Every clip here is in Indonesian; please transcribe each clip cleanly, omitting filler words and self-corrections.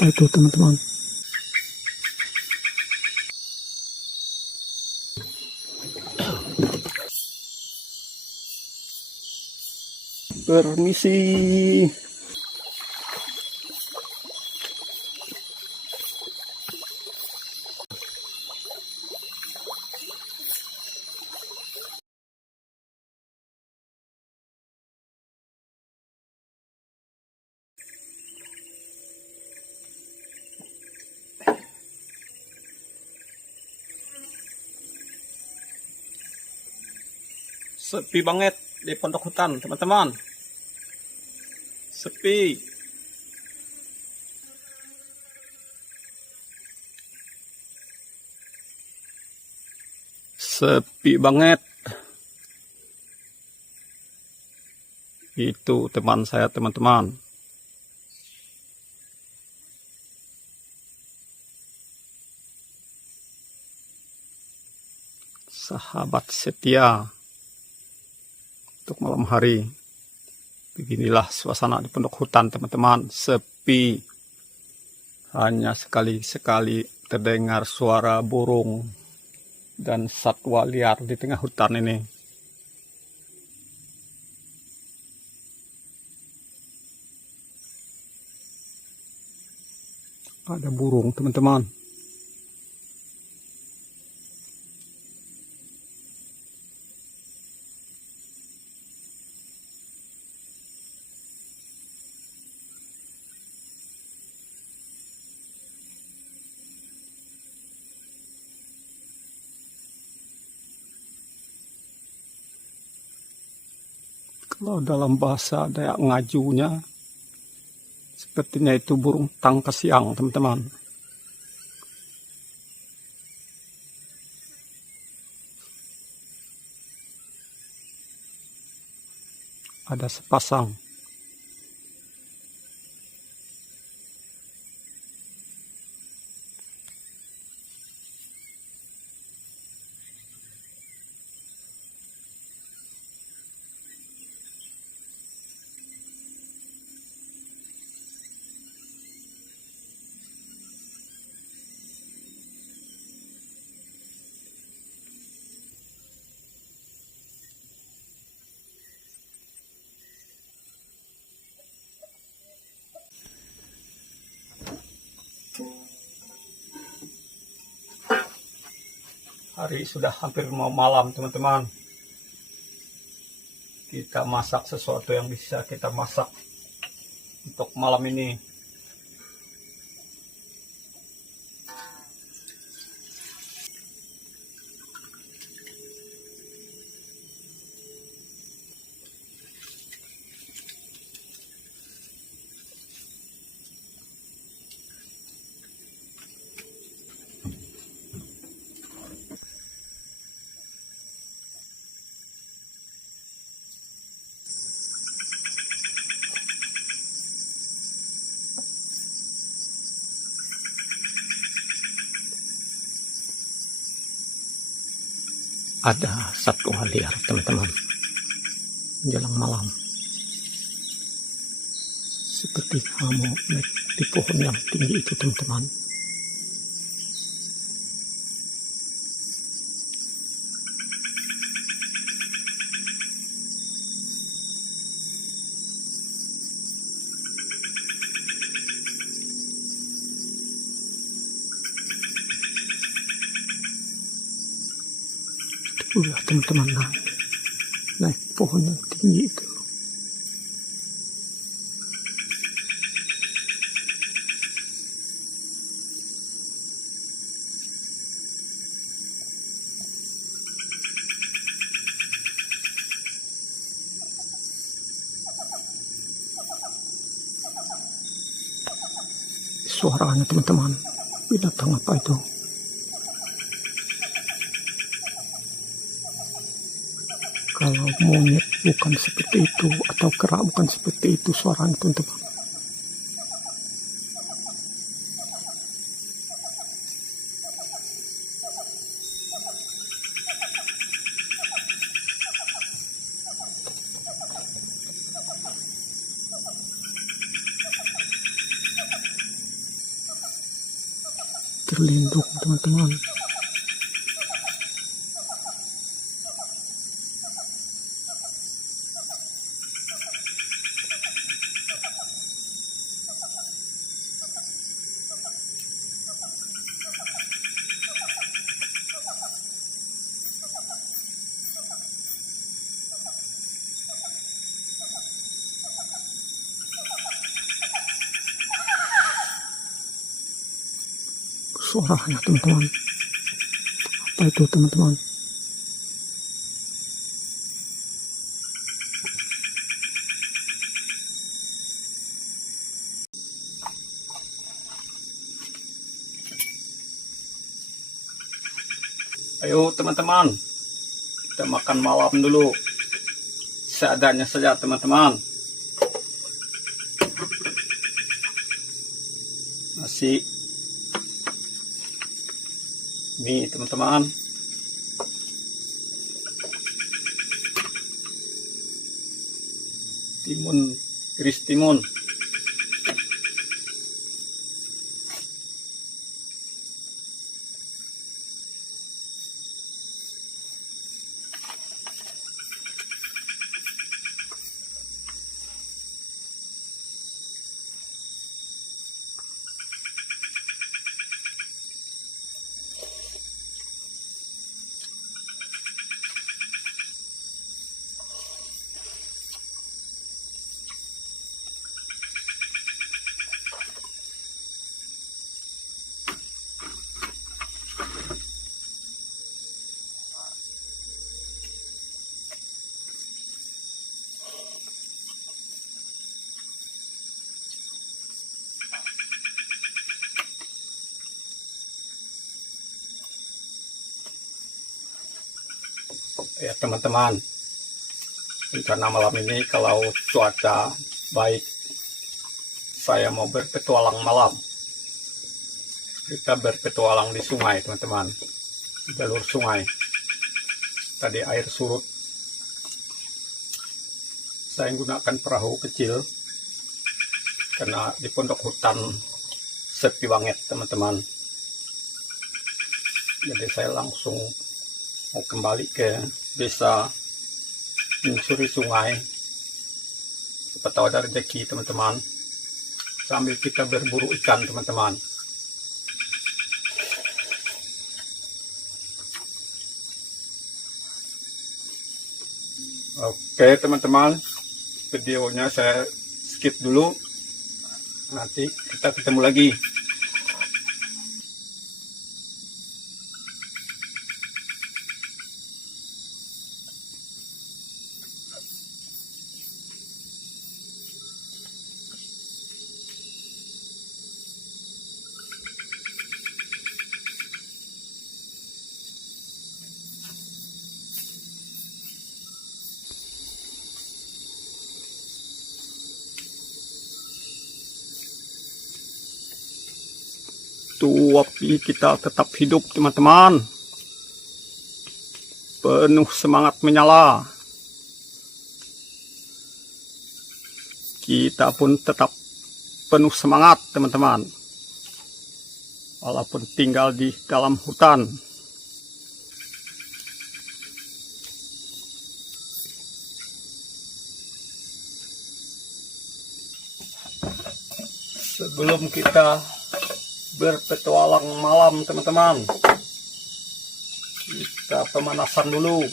Apa itu teman-teman? Permisi. Sepi banget di pondok hutan, teman-teman. Sepi. Sepi banget. Itu teman saya, teman-teman. Sahabat setia. Untuk malam hari, beginilah suasana di pondok hutan, teman-teman. Sepi, hanya sekali-sekali terdengar suara burung dan satwa liar di tengah hutan ini. Ada burung, teman-teman. Kalau dalam bahasa Dayak Ngajunya, sepertinya itu burung tangkasiang, teman-teman. Ada sepasang. Hari sudah hampir mau malam, teman-teman. Kita masak sesuatu yang bisa kita masak untuk malam ini. Ada satwa liar, teman-teman, menjelang malam. Seperti kamu naik di pohon yang tinggi itu, teman-teman. Udah, teman-teman, naik pohon yang tinggi itu. Suaranya, teman-teman, binatang apa itu? Kalau monyet bukan seperti itu, atau kera bukan seperti itu suaranya, teman-teman. berlindung teman-teman. Suaranya teman-teman, apa itu teman-teman? Ayo teman-teman, kita makan malam dulu, seadanya saja teman-teman. Nasi, mie teman-teman, timun, iris timun. Ya teman-teman, rencana malam ini kalau cuaca baik, saya mau berpetualang malam. Kita berpetualang di sungai teman-teman, jalur sungai. Tadi air surut, saya gunakan perahu kecil karena di pondok hutan sepi banget teman-teman. Jadi saya langsung mau kembali ke desa menyusuri sungai, siapa tahu ada rezeki teman-teman, sambil kita berburu ikan teman-teman. Oke teman-teman, videonya saya skip dulu, nanti kita ketemu lagi. Tapi kita tetap hidup teman-teman, penuh semangat menyala. Kita pun tetap penuh semangat teman-teman, walaupun tinggal di dalam hutan. Sebelum kita berpetualang malam teman-teman, kita pemanasan dulu.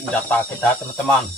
Senjata kita teman-teman,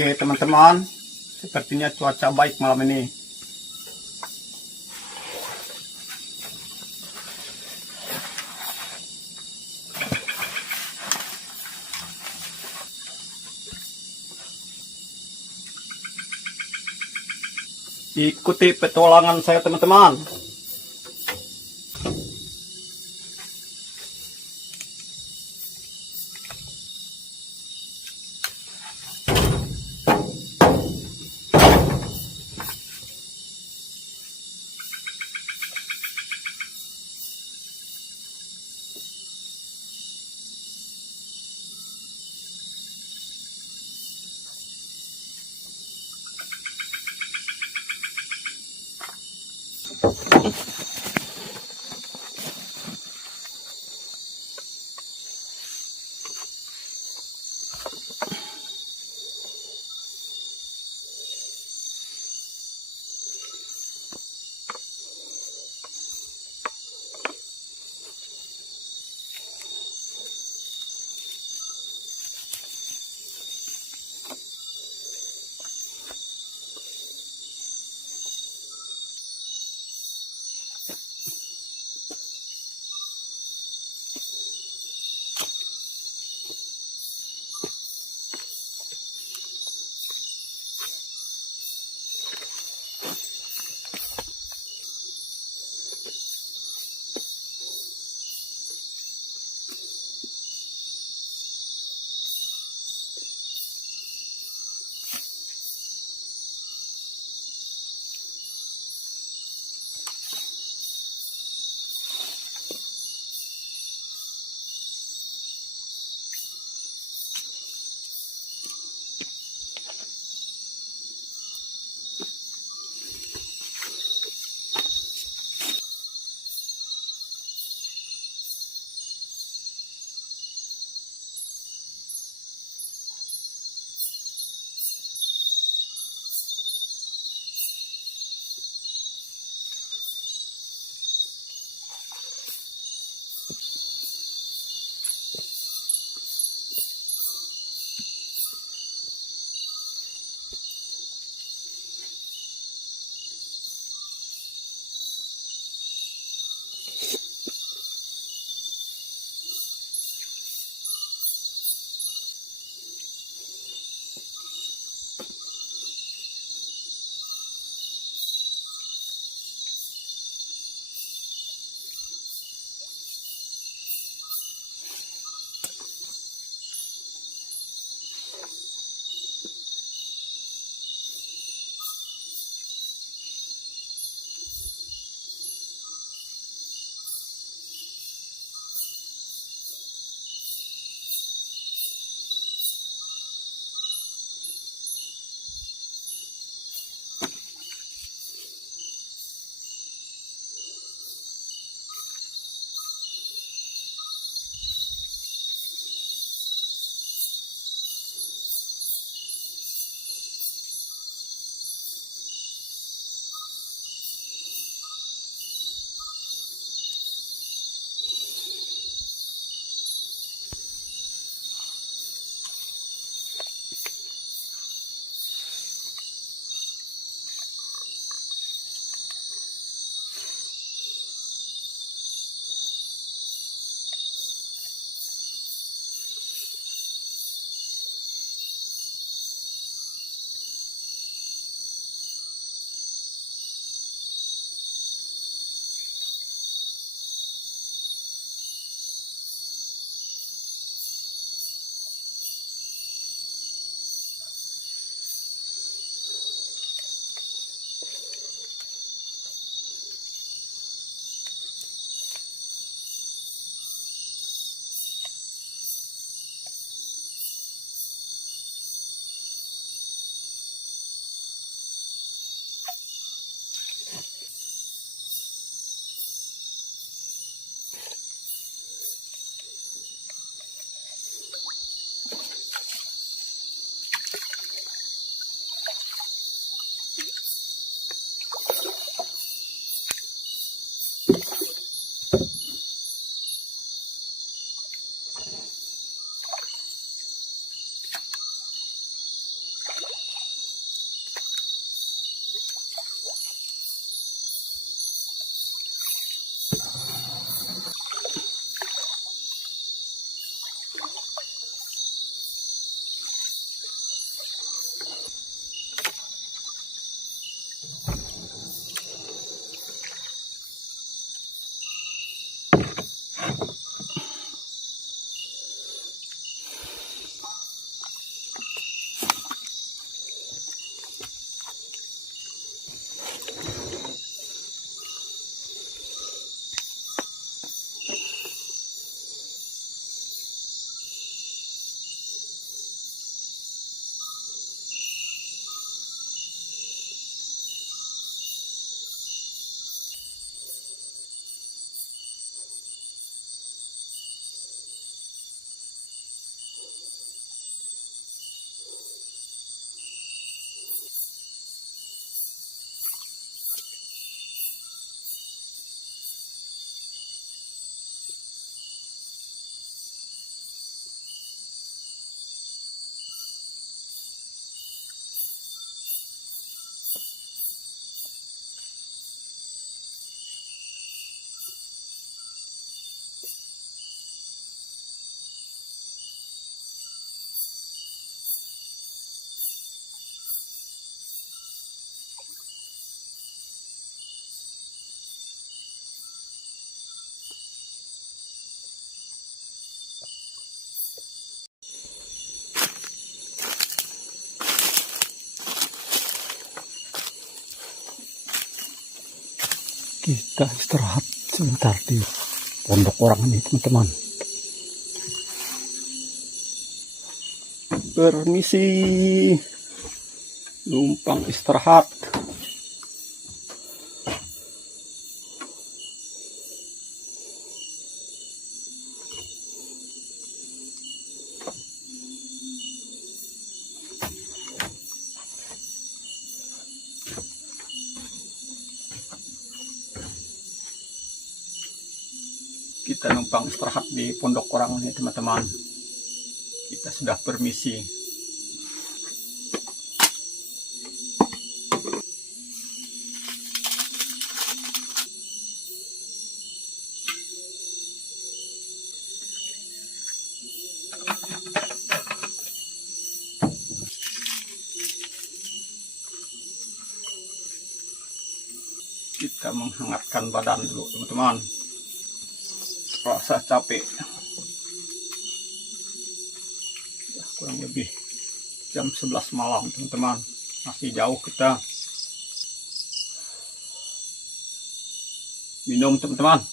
Oke teman-teman, sepertinya cuaca baik malam ini. Ikuti petualangan saya teman-teman. Kita istirahat sebentar di pondok orang ini, teman-teman. Permisi, numpang istirahat. Kita numpang istirahat di pondok orang ini, teman-teman. Kita sudah permisi. Kita menghangatkan badan dulu, teman-teman. Rasa capek. Ya, kurang lebih jam 11 malam, teman-teman. Masih jauh kita. Minum, teman-teman.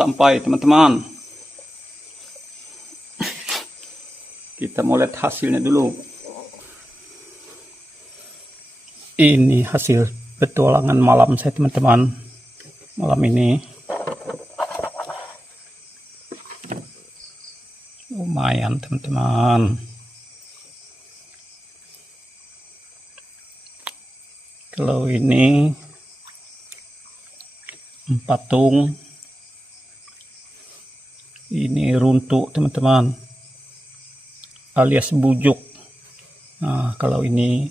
sampai teman-teman. Kita mau lihat hasilnya dulu. Ini hasil petualangan malam saya teman-teman. Malam ini lumayan teman-teman. Kalau ini 4 tung. Ini runtuk teman-teman, alias bujuk. Nah, kalau ini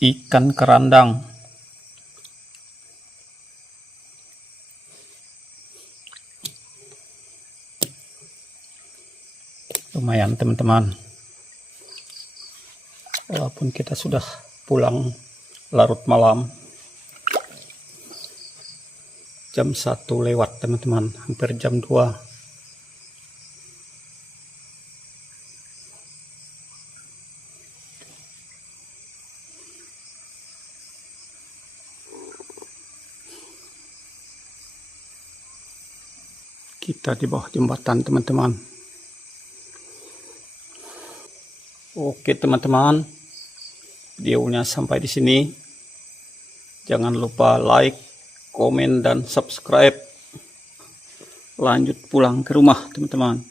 ikan kerandang. Lumayan teman-teman. Walaupun kita sudah pulang larut malam, jam 1 lewat teman-teman, hampir jam 2. Kita di bawah jembatan teman-teman. Oke teman-teman, videonya sampai di sini. Jangan lupa like, komen, dan subscribe. Lanjut pulang ke rumah teman-teman.